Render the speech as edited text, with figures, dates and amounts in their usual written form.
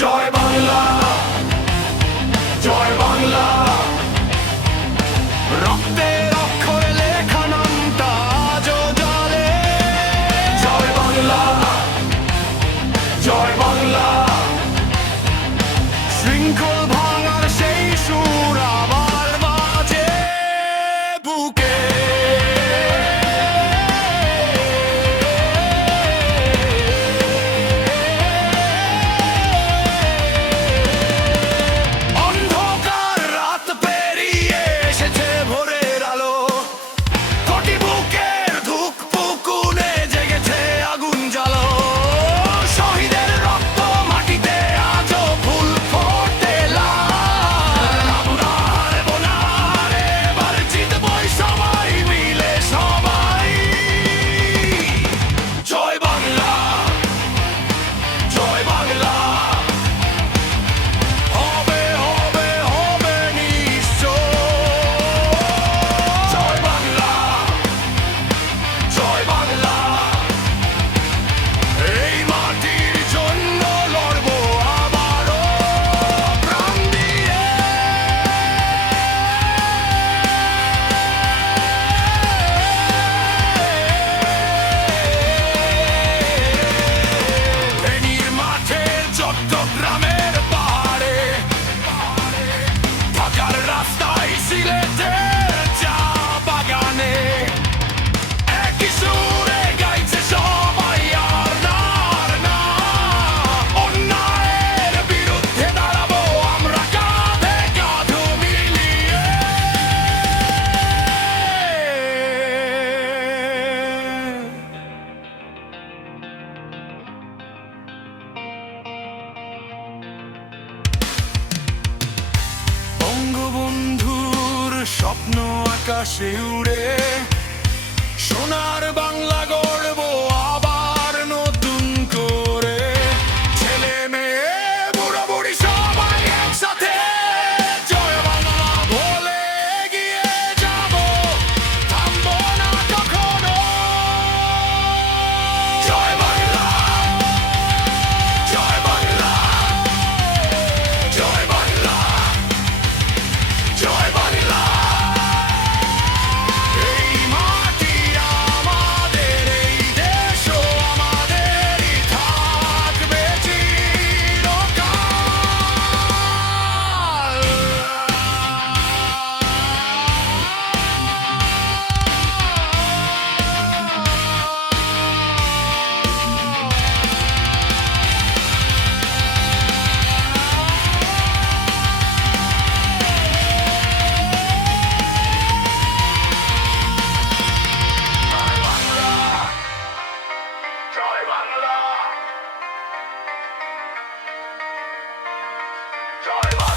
জয় বাংলা, জয় বাংলা, রক্তের অক্ষরে লেখা নামটা আজও জালে। জয় বাংলা, জয় বাংলা, শৃঙ্খল ভাঙার সেই সুর আবার বাজে বুকে। স্বপ্ন আকাশে উড়ে সোনার বাংলা গড়ব আবার নতুন করে। ছেলে মেয়ে বুড়ো বুড়ি সবাই একসাথে জয় বাংলা বলে এগিয়ে যাব, থামবো না কখনো। জয় বাংলা, জয় বাংলা, জয় বাংলা, জয় বাংলা। Joy